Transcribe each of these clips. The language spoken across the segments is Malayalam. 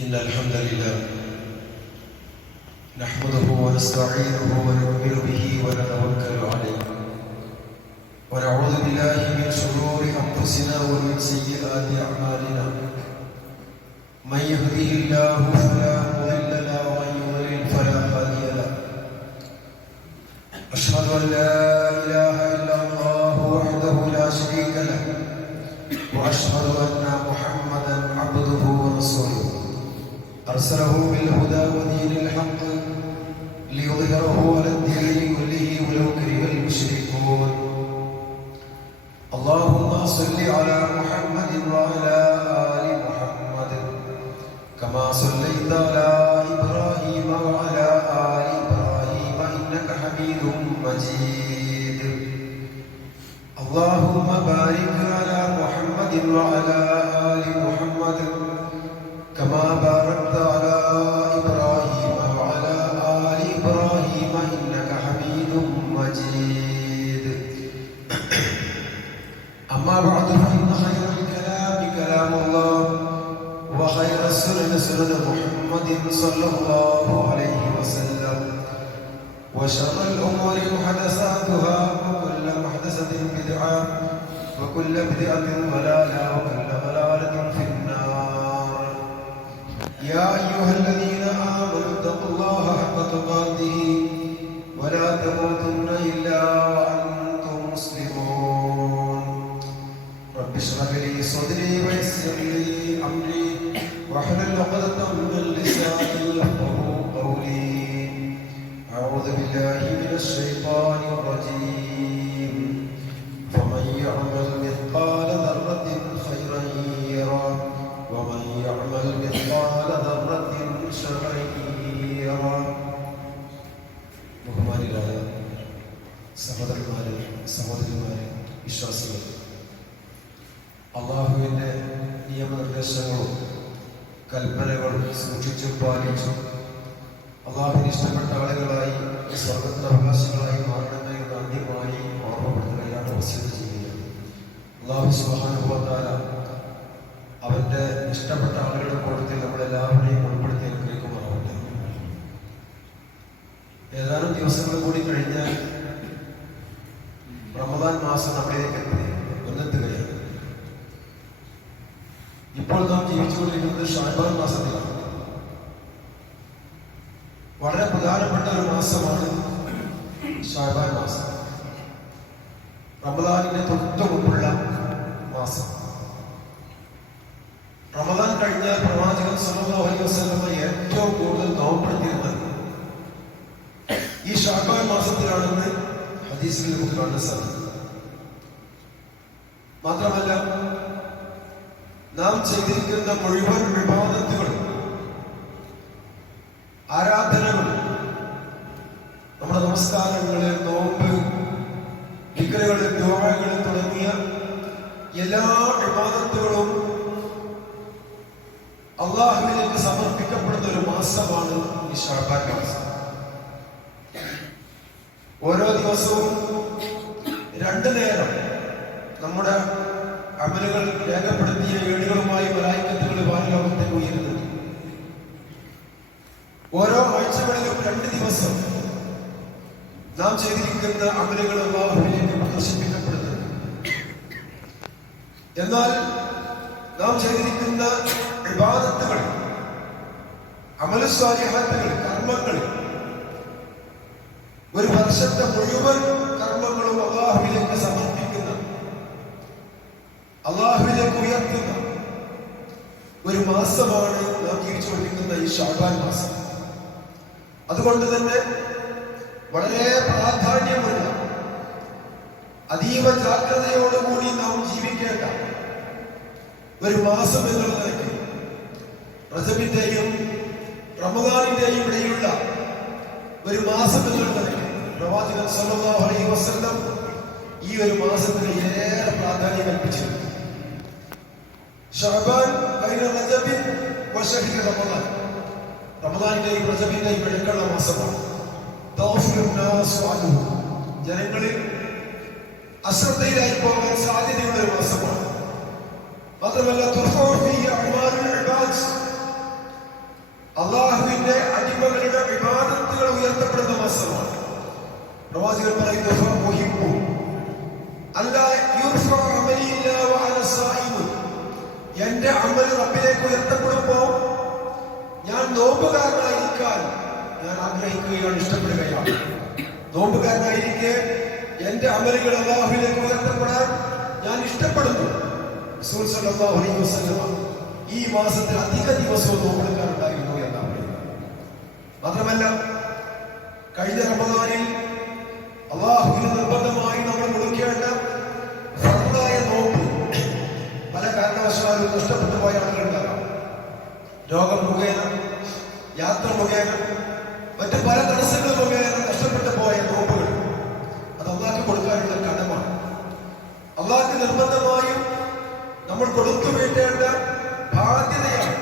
إن الحمد لله نحمده ونستعينه ونؤمن به ونتوكل عليه ونعوذ بالله من شرور أنفسنا ومن سيئات أعمالنا من يهده الله فلا مضل له ومن يضلل فلا هادي له أشهد أن لا إله إلا الله وحده لا شريك له وأشهد أن محمدا عبده ورسوله أرسله بالهدى ودين الحق ليظهره على الدين كله ولو كره المشركون اللهم صل على محمد وعلى آل محمد كما صليت على إبراهيم وعلى آل إبراهيم إنك حميد مجيد اللهم بارك على محمد وعلى آل محمد كما باركت على إبراهيم وعلى آل إبراهيم إنك حميد مجيد أما بعد فإن خير الكلام كلام الله وخير السنن سنن محمد صلى الله عليه وسلم وشر الأمور محدثاتها وكل محدثة بدعة وكل بدعة ضلالة وكل ضلالة في النار يا أيها الذين آمنوا اتقوا الله حق تقاته ولا تموتن إلا وأنتم مسلمون رب اشرح لي صدري ويسر لي أمري واحلل عقدة من لساني يفقهوا قولي أعوذ بالله من الشيطان الرجيم فمن يعمل مثقال ذرة خيرا يره ومن يعمل مثقال ذرة شرا يره ബഹുമാനികളായ സഹോദരന്മാരെ സഹോദരിമാരെ വിശ്വാസികൾ, അള്ളാഹുവിൻ്റെ നിയമനിർദ്ദേശങ്ങളും കൽപ്പനകളും സൂക്ഷിച്ചും പാലിച്ചും അള്ളാഹുവിന് ഇഷ്ടപ്പെട്ട ആളുകളായി സ്വർഗത്തിന് അവകാശികളായി മാറണമേ എന്ന് ആദ്യമായി ഓർമ്മപ്പെടുത്തുകയാണ്, വസിയത്ത് ചെയ്യുകയാണ്. അള്ളാഹു സുബ്ഹാനഹു വ തആല അവന്റെ ഇഷ്ടപ്പെട്ട ആളുകളുടെ കൂട്ടത്തിൽ നമ്മളെല്ലാവരെയും ഉൾപ്പെടുത്തി അനുഗ്രഹിക്കുമാറാവട്ടെ. ഏതാനും ദിവസങ്ങൾ കൂടി കഴിഞ്ഞാൽ റമദാൻ മാസം നമ്മളിലേക്ക് എത്തുകയാണ്. ഇപ്പോൾ നാം ജീവിച്ചുകൊണ്ടിരിക്കുന്നത് ഷഅബാൻ മാസത്തിലാണ്. വളരെ പ്രധാനപ്പെട്ട ഒരു മാസമാണ് ഷഅബാൻ മാസം, റമദാനിന്റെ തൊട്ട് മുമ്പുള്ള മാസം. റമദാൻ കഴിഞ്ഞാൽ പ്രവാചകൻ സല്ലല്ലാഹു അലൈഹി വസല്ലം ഏറ്റവും കൂടുതൽ നോമ്പെടുത്തിരുന്നത് ഈ ഷഅബാൻ മാസത്തിലാണെന്ന് ഹദീസിൽ നമുക്ക് കാണാൻ സാധിക്കും. മാത്രമല്ല, നാം ചെയ്തിരിക്കുന്ന മുഴുവൻ ഇബാദത്തുകളും ആരാധനകളും, നമ്മുടെ നമസ്കാരങ്ങള്, നോമ്പ്, ദിക്റുകള്, ദുആകള് തുടങ്ങിയ എല്ലാ ഇബാദത്തുകളും അള്ളാഹുവിലേക്ക് സമർപ്പിക്കപ്പെടുന്ന ഒരു മാസമാണ് ഈ ഷഅബാൻ മാസം. ഓരോ ദിവസവും 2 നേരം നമ്മുടെ അമലുകൾ രേഖപ്പെടുത്തിയ ഏടുകളുമായി മലായിക്കത്തുകൾ വാനലോകത്തേക്ക് ഉയരുന്നുണ്ട്. ഓരോ ആഴ്ചകളിലും 2 ദിവസം നാം ചെയ്തിരിക്കുന്ന അമലുകൾ അല്ലാഹുവിലേക്ക് പ്രദർശിപ്പിക്കപ്പെടുന്നുണ്ട്. എന്നാൽ നാം ചെയ്തിരിക്കുന്ന ഇബാദത്തുകൾ, അമലു സ്വാലിഹാത്തുകൾ, കർമ്മങ്ങൾ, ഒരു വർഷത്തെ മുഴുവൻ കർമ്മങ്ങളും അല്ലാഹുവിലേക്ക് സമർപ്പിക്കുന്ന, അല്ലാഹുവിലേക്ക് ഉയർത്തുന്ന ഒരു മാസമാണ് നാം ജീവിച്ചുകൊണ്ടിരിക്കുന്ന ഈ ഷഅബാൻ മാസം. അതുകൊണ്ട് തന്നെ വളരെ പ്രാധാന്യമുള്ള, അതീവ ജാഗ്രതയോടുകൂടി നാം ജീവിക്കേണ്ട ഒരു മാസം എന്നുള്ള നിലയ്ക്ക് റജബിന്റെയും റമദാനിന്റെയും ഇടയിലുള്ള ഒരു മാസം എന്നുള്ള നിലയ്ക്ക് പ്രവാചകൻ സല്ലല്ലാഹു അലൈഹി വസല്ലം ഈ ഒരു മാസത്തിന് ഏറെ പ്രാധാന്യം കൽപ്പിച്ചിരുന്നു. ഷഅബാൻ ബൈന റജബിൻ വശഹ്രി റമദാൻ, റമദാനിന്റെയും റജബിന്റെയും ഇടയ്ക്കുള്ള മാസമാണ്. ജനങ്ങളിൽ അശ്രദ്ധയിലായി പോകാൻ സാധ്യതയുള്ള ഒരു മാസമാണ്. മാത്രമല്ല പറയുന്നു ഫഉഹിബ്ബു അല്ലാ യുർഫ അമലി ഇല്ലാ വഅന സായിമ്. എന്റെ അമൽ റബ്ബിലേക്ക് ഉയർത്തപ്പെടുമ്പോൾ ഞാൻ നോമ്പുകാരനായിരിക്കാൻ ഞാൻ ആഗ്രഹിക്കുകയാണ്, ഇഷ്ടപ്പെടുകയാണ്. നോമ്പുകാരനായിരിക്കെ എന്റെ അമലുകൾ അല്ലാഹുവിലേക്ക് ഉയർത്തപ്പെടാൻ ഞാൻ ഇഷ്ടപ്പെടുന്നു. റസൂൽ സല്ലല്ലാഹു അലൈഹി വസല്ലം ഈ മാസത്തിൽ അധിക ദിവസവും നോമ്പെടുക്കാറുണ്ടായിരുന്നു എന്നാണ് പറയുന്നത്. മാത്രമല്ല കഴിഞ്ഞ റമദാനിൽ അല്ലാഹുവിന് നിർബന്ധമായി നമ്മൾ കൊടുക്കേണ്ട ഫർദായ നോമ്പ് പല കാരണവശാലും നഷ്ടപ്പെട്ടു പോയ ആളുകളുണ്ടാകാം. രോഗം മുഖേന, യാത്ര മുഖേന, മറ്റു പല തടസ്സങ്ങൾ മുഖേന നഷ്ടപ്പെട്ടു പോയ നോമ്പുകൾ അത് അള്ളാഹ്ക്ക് കൊടുക്കാനുള്ള കടമാണ്. അള്ളാഹ്ക്ക് നിർബന്ധമായും നമ്മൾ കൊടുത്തു വീട്ടേണ്ട ബാധ്യതയാണ്.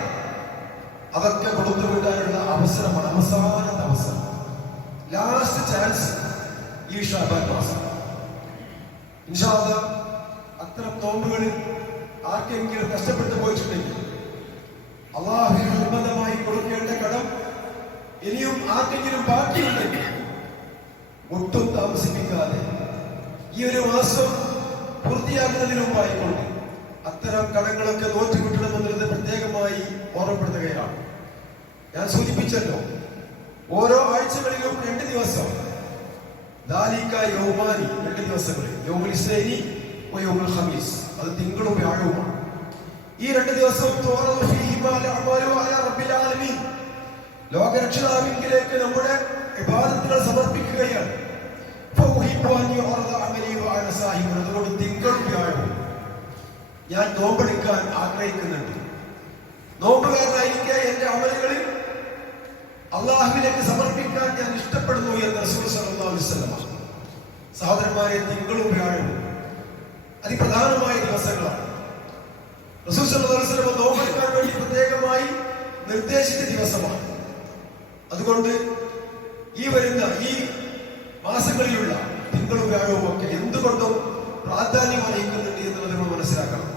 അതൊക്കെ കൊടുത്തു വീട്ടാനുള്ള അവസരമാണ്, അവസാനത്തെ അവസരം, ലാസ്റ്റ് ചാൻസ് ഈ ശഅബാൻ മാസം. ഇൻഷാ അല്ലാഹ് അത്തരം നോമ്പുകളിൽ ആർക്കെങ്കിലും നഷ്ടപ്പെട്ടു പോയിട്ടുണ്ടെങ്കിൽ അള്ളാഹുവിന് നിർബന്ധമായി കൊടുക്കേണ്ട കടം ഇനിയും ആർക്കെങ്കിലും ബാക്കിയുണ്ടെങ്കിൽ ഒട്ടും താമസിപ്പിക്കാതെ ഈ ഒരു മാസം പൂർത്തിയാക്കുന്നതിന് മുമ്പായിക്കൊണ്ട് അത്തരം കടങ്ങളൊക്കെ നോറ്റുകിട്ടണമെന്നുള്ളത് പ്രത്യേകമായി ഓർമ്മപ്പെടുത്തുകയാണ്. ഞാൻ സൂചിപ്പിച്ചല്ലോ, ഓരോ ആഴ്ചകളിലും 2 ദിവസം ദാലിക യൗമാനി, 2 ദിവസങ്ങളിൽ, യൗമുൽ ഇസ്നൈനി വ യൗമുൽ ഖമീസ്, അത് തിങ്കളും വ്യാഴവുമാണ്. ഈ 2 ദിവസം തുറന്നു ഫീഹിമാ അഅ്മാലു അലാ റബ്ബിൽ ആലമീൻ, ലോകരക്ഷിതാവിലേക്ക് നമ്മുടെ ഇബാദത്തുകൾ സമർപ്പിക്കുകയാണ്. ഫഉഹിബ്ബു അൻ യുഅറദ അമലി വ അന സാഹിബ്, അതുകൊണ്ട് തിങ്കളും വ്യാഴവും ഞാൻ നോമ്പെടുക്കാൻ ആഗ്രഹിക്കുന്നുണ്ട്. നോമ്പുകാരനായിരിക്കെ എന്റെ അമലുകളിൽ അള്ളാഹുവിലേക്ക് സമർപ്പിക്കാൻ ഞാൻ ഇഷ്ടപ്പെടുന്നു എന്ന് റസൂൽ സല്ലല്ലാഹു അലൈഹി വസല്ലം. സഹോദരന്മാരെ, തിങ്കളും വ്യാഴവും അതിപ്രധാനമായ ദിവസങ്ങളാണ്. റസൂൽ സല്ലല്ലാഹു അലൈഹി വസല്ലം നോമ്പെടുക്കാൻ വേണ്ടി പ്രത്യേകമായി നിർദ്ദേശിച്ച ദിവസമാണ്. അതുകൊണ്ട് ഈ വരുന്ന ഈ മാസങ്ങളിലുള്ള തിങ്കളും വ്യാഴവും ഒക്കെ എന്തുകൊണ്ടും പ്രാധാന്യം അറിയിക്കുന്നുണ്ട് എന്നുള്ളത് നമ്മൾ മനസ്സിലാക്കണം.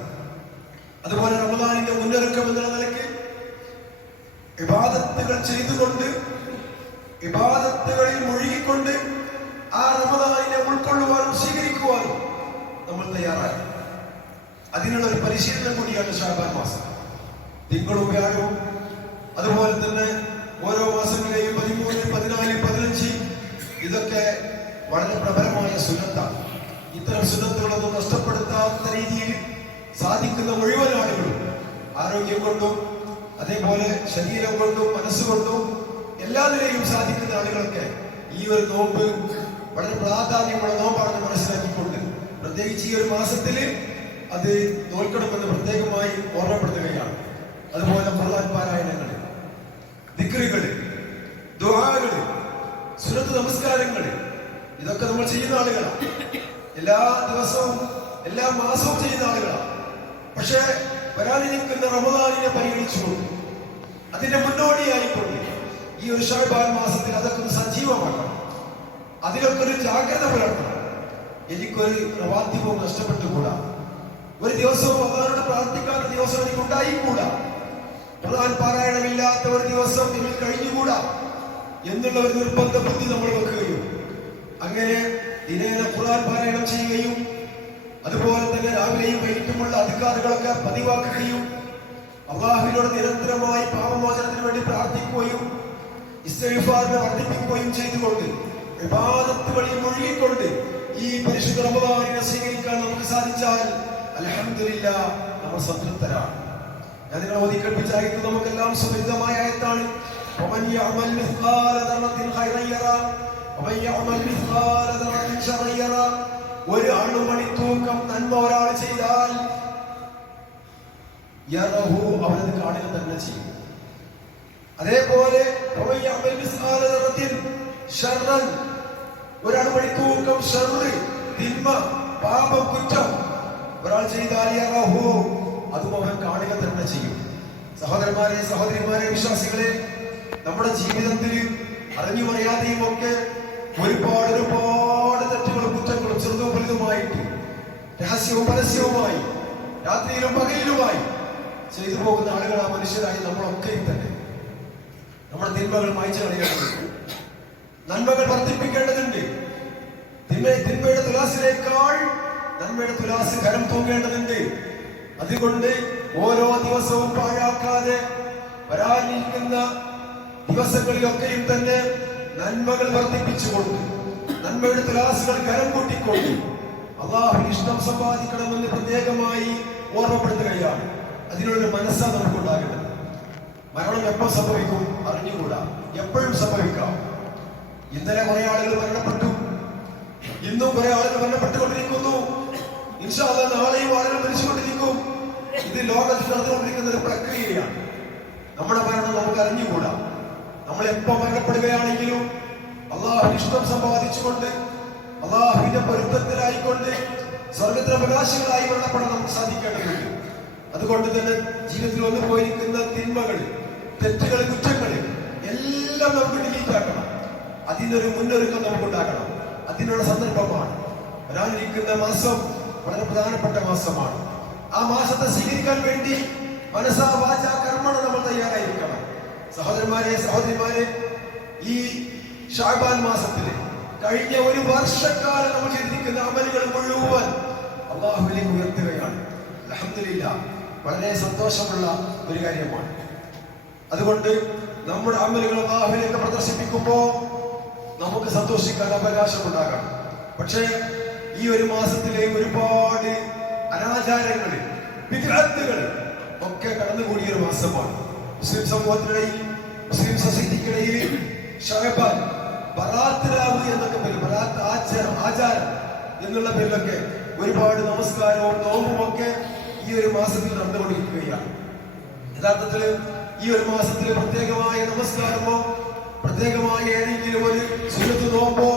അതുപോലെ റമദാനിന്റെ മുന്നൊരുക്കം എന്നുള്ള നിലയ്ക്ക് ഇബാദത്തുകൾ ചെയ്തുകൊണ്ട്, ഇബാദത്തുകളിൽ മുഴുകിക്കൊണ്ട് ആ റമദാനിനെ ഉൾക്കൊള്ളുവാനും സ്വീകരിക്കുവാനും നമ്മൾ തയ്യാറായി. അതിനുള്ള ഒരു പരിശീലനം കൂടിയാണ് ശഅബാൻ മാസം. തിങ്കളും വ്യാഴവും അതുപോലെ തന്നെ ഓരോ മാസങ്ങളിലെയും 13, 14, 15 ഇതൊക്കെ വളരെ പ്രബലമായ സുന്നത്താണ്. ഇത്തരം സുന്നത്തുകളൊന്നും നഷ്ടപ്പെടുത്താത്ത രീതിയിൽ സാധിക്കുന്ന മുഴുവൻ ആളുകളും ആരോഗ്യം കൊണ്ടും അതേപോലെ ശരീരം കൊണ്ടും മനസ്സുകൊണ്ടും എല്ലാ നിലയിലും സാധിക്കുന്ന ആളുകളൊക്കെ ഈ ഒരു നോമ്പ് വളരെ പ്രാധാന്യമുള്ള നോമ്പാണെന്ന് മനസ്സിലാക്കിക്കൊണ്ട് പ്രത്യേകിച്ച് ഈ ഒരു മാസത്തില് അത് നോൽക്കണമെന്ന് പ്രത്യേകമായി ഓർമ്മപ്പെടുത്തുകയാണ്. അതുപോലെ ഖുർആൻ പാരായണങ്ങള്, ദിക്റുകള്, ദുആകള്, സുന്നത്ത് നമസ്കാരങ്ങള്, ഇതൊക്കെ നമ്മൾ ചെയ്യുന്ന ആളുകളാണ്. എല്ലാ ദിവസവും എല്ലാ മാസവും ചെയ്യുന്ന ആളുകളാണ്. പക്ഷേ വരാനിരിക്കുന്ന റമദാനിനെ പരിഗണിച്ചുകൊണ്ട് അതിന്റെ മുന്നോടിയായിക്കൊണ്ട് ഈ ഒരു ശഅബാൻ മാസത്തിൽ അതൊക്കെ ഒന്ന് സജീവമാക്കണം. അതിലൊക്കെ ഒരു ജാഗ്രത പുലർത്തണം. എനിക്കൊരു റവാത്തിബവും നഷ്ടപ്പെട്ടുകൂടാ, ഒരു ദിവസവും അള്ളാഹുവോട് പ്രാർത്ഥിക്കാത്ത ദിവസം എനിക്ക് ഉണ്ടായിക്കൂടാ, ഖുർആൻ പാരായണമില്ലാത്ത ഒരു ദിവസം എനിക്ക് കഴിഞ്ഞുകൂടാ എന്നുള്ള ഒരു നിർബന്ധ ബുദ്ധി നമ്മൾ വെക്കുകയും അങ്ങനെ ദിനേന ഖുർആൻ പാരായണം ചെയ്യുകയും അതുപോലെ തന്നെ രാവിലെയും വൈകിട്ടുമുള്ള അധികാറുകളൊക്കെ പതിവാക്കുകയും അള്ളാഹുവിനോട് നിരന്തരമായി പാപമോചനത്തിന് വേണ്ടി പ്രാർത്ഥിക്കുകയും ഇസ്തിഗ്ഫാറിനെ വർദ്ധിപ്പിക്കുകയും ചെയ്തുകൊണ്ട് ഇബാദത്തുകളിൽ മുഴുകിക്കൊണ്ട് ഈ പരിശുദ്ധ റമദാനിനെ സ്വീകരിക്കാൻ നമുക്ക് സാധിച്ചാൽ അൽഹംദുലില്ലാഹ് നമ്മൾ സംതൃപ്തരാണ്. ഞാൻ നിങ്ങളെ ഓതിക്കേൽപ്പിച്ചായിട്ട് നമുക്കെല്ലാം സുപരിചിതമായ ആയത്താണ്. വമൻ യഅമൽ മിസ്ഖാല ദററത്തിൻ ഖൈറൻ യറാ വമൻ യഅമൽ മിസ്ഖാല ദററത്തിൻ ശർറൻ യറാ. ഒരു അണുമണി തൂക്കം നന്മ ഒരാൾ ചെയ്താൽ യറഹു, അവനത് കാണുക തന്നെ ചെയ്യും. അതേപോലെ വമൻ യഅമൽ മിസ്ഖാല ദററത്തിൻ ശർറൻ, ഒരു അണുമണി തൂക്കം ശർറ്, തിന്മ, പാപം, കുറ്റം ഒരാൾ ചെയ്താൽ യറഹു, അതും അവൻ കാണുക തന്നെ ചെയ്യും. സഹോദരന്മാരെ, സഹോദരിമാരെ, വിശ്വാസികളെ, നമ്മുടെ ജീവിതത്തിൽ അറിഞ്ഞും അറിയാതെയും ഒക്കെ ഒരുപാട് തെറ്റുകളും കുറ്റങ്ങളും ചെറുതും വലുതുമായിട്ട് രഹസ്യവും പരസ്യവുമായി രാത്രിയിലും പകലിലുമായി ചെയ്തു പോകുന്ന ആളുകളാ മനുഷ്യരായി നമ്മളൊക്കെ തന്നെ. നമ്മുടെ തിന്മകൾ മായ്ച്ചു കളയേണ്ടതുണ്ട്, നന്മകൾ വർദ്ധിപ്പിക്കേണ്ടതുണ്ട്. തിന്മയുടെ തുലാസിനേക്കാൾ നന്മയുടെ തുലാസ് കരം തൂങ്ങേണ്ടതുണ്ട്. അതുകൊണ്ട് ഓരോ ദിവസവും പാഴാക്കാതെ വരാനിരിക്കുന്ന ദിവസങ്ങളിലൊക്കെയും തന്നെ നന്മകൾ വർദ്ധിപ്പിച്ചുകൊണ്ട് നന്മയുടെ തുലാസുകൾ കരം കൂട്ടിക്കൊണ്ട് അള്ളാഹുവിന് ഇഷ്ടം സമ്പാദിക്കണമെന്ന് പ്രത്യേകമായി ഓർമ്മപ്പെടുത്തുകയാണ്. അതിനുള്ളൊരു മനസ്സാണ് നമുക്കുണ്ടാകേണ്ടത്. മരണം എപ്പോൾ സംഭവിക്കും അറിഞ്ഞുകൂടാ, എപ്പോഴും സംഭവിക്കാം. ഇന്നലെ കുറെ ആളുകൾ മരണപ്പെട്ടു, ഇന്നും കുറെ ആളുകൾ മരണപ്പെട്ടുകൊണ്ടിരിക്കുന്നു. ഇൻഷാ അല്ലാഹ് നാളെയും ആളുകൾ മരിച്ചുകൊണ്ടിരിക്കും. ഇത് ലോകത്ത് നടന്നുകൊണ്ടിരിക്കുന്ന ഒരു പ്രക്രിയയാണ്. നമ്മുടെ മരണം നമുക്ക് അറിഞ്ഞുകൂടാ. നമ്മൾ എപ്പോ മരണപ്പെടുകയാണെങ്കിലും അള്ളാഹുവിന് ഇഷ്ടം സമ്പാദിച്ചുകൊണ്ട് അള്ളാഹുവിന്റെ പൊരുത്തത്തിലായിക്കൊണ്ട് സ്വർഗത്തിലെ അവകാശികളായി മരണപ്പെടാൻ നമുക്ക് സാധിക്കേണ്ടതുണ്ട്. അതുകൊണ്ട് തന്നെ ജീവിതത്തിൽ വന്നു പോയിരിക്കുന്ന തിന്മകൾ, തെറ്റുകൾ, കുറ്റങ്ങൾ എല്ലാം നമുക്ക് ഡിലീറ്റ് ആക്കണം. അതിനൊരു മുന്നൊരുക്കം നമുക്കുണ്ടാക്കണം. അതിനുള്ള സന്ദർഭമാണ് വരാനിരിക്കുന്ന മാസം. വളരെ പ്രധാനപ്പെട്ട മാസമാണ്. ആ മാസത്തെ സ്വീകരിക്കാൻ വേണ്ടി മനസാ വാചാ കർമ്മണ നമ്മൾ തയ്യാറായിരിക്കണം. സഹോദരന്മാരെ, സഹോദരിമാരെ, ഈ ശഅബാൻ മാസത്തില് കഴിഞ്ഞ ഒരു വർഷക്കാലം നമ്മൾ ചെയ്തിരിക്കുന്ന അമലുകൾ മുഴുവൻ അല്ലാഹുവിലേക്ക് ഉയർത്തുകയാണ്. അൽഹംദുലില്ലാഹ്, വളരെ സന്തോഷമുള്ള ഒരു കാര്യമാണ്. അതുകൊണ്ട് നമ്മുടെ അമലുകൾ അല്ലാഹുവിലേക്ക് പ്രദർശിപ്പിക്കുമ്പോൾ നമുക്ക് സന്തോഷിക്കാൻ അവകാശമുണ്ടാകണം. പക്ഷേ ഈ ഒരു മാസത്തിലെ ഒരുപാട് അനാചാരങ്ങൾ, ബിദ്അത്തുകൾ ഒക്കെ കടന്നുകൂടിയ ഒരു മാസമാണ്. മുസ്ലിം സമൂഹത്തിനിടയിൽ, മുസ്ലിം സൊസൈറ്റിക്കിടയിൽ ശഅബാൻ, ബറാത്ത് രാവ് എന്നൊക്കെ പേര്, ബറാത്ത് ആചാരം എന്നുള്ള പേരിലൊക്കെ ഒരുപാട് നമസ്കാരവും നോമ്പും ഒക്കെ ഈ ഒരു മാസത്തിൽ നടന്നുകൊണ്ടിരിക്കുകയാണ്. യഥാർത്ഥത്തിൽ ഈ ഒരു മാസത്തിൽ പ്രത്യേകമായ നമസ്കാരമോ പ്രത്യേകമായ ഏതെങ്കിലും ഒരു സുന്നത്ത് നോമ്പോ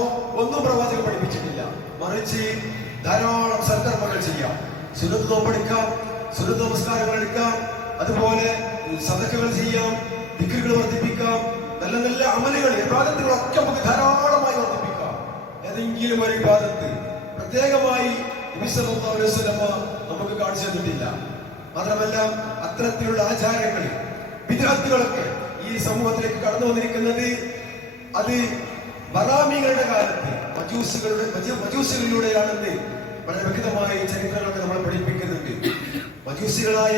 ഒന്നും പ്രവാചകൻ പഠിപ്പിച്ചിട്ടില്ല. മറിച്ച് ധാരാളം സൽക്കർമ്മങ്ങൾ ചെയ്യാം. സുന്നത്ത് നോമ്പെടുക്കാം, സുന്നത്ത് നമസ്കാരങ്ങൾ എടുക്കാം, അതുപോലെ സദഖകൾ ചെയ്യാം, ദിക്റുകൾ വർദ്ധിപ്പിക്കാം, നല്ല നല്ല അമലുകൾ, ഇബാദത്തുകളൊക്കെ നമുക്ക് ധാരാളമായി വർദ്ധിപ്പിക്കാം. ഏതെങ്കിലും ഒരു ഇബാദത്ത് പ്രത്യേകമായി നബി സല്ലല്ലാഹു അലൈഹി വസല്ലം നമുക്ക് കാണിച്ചു തന്നിട്ടില്ല. മാത്രമല്ല അത്തരത്തിലുള്ള ആചാരങ്ങൾ, ബിദ്അത്തുകളൊക്കെ ഈ സമൂഹത്തിലേക്ക് കടന്നു വന്നിരിക്കുന്നത് അത് ബറാമികളുടെ കാലത്ത് മജൂസികളിലൂടെയാണെന്ന് വളരെ വ്യക്തമായ ചരിത്രങ്ങളൊക്കെ നമ്മളെ പഠിപ്പിക്കുന്നുണ്ട്. മജൂസികളായ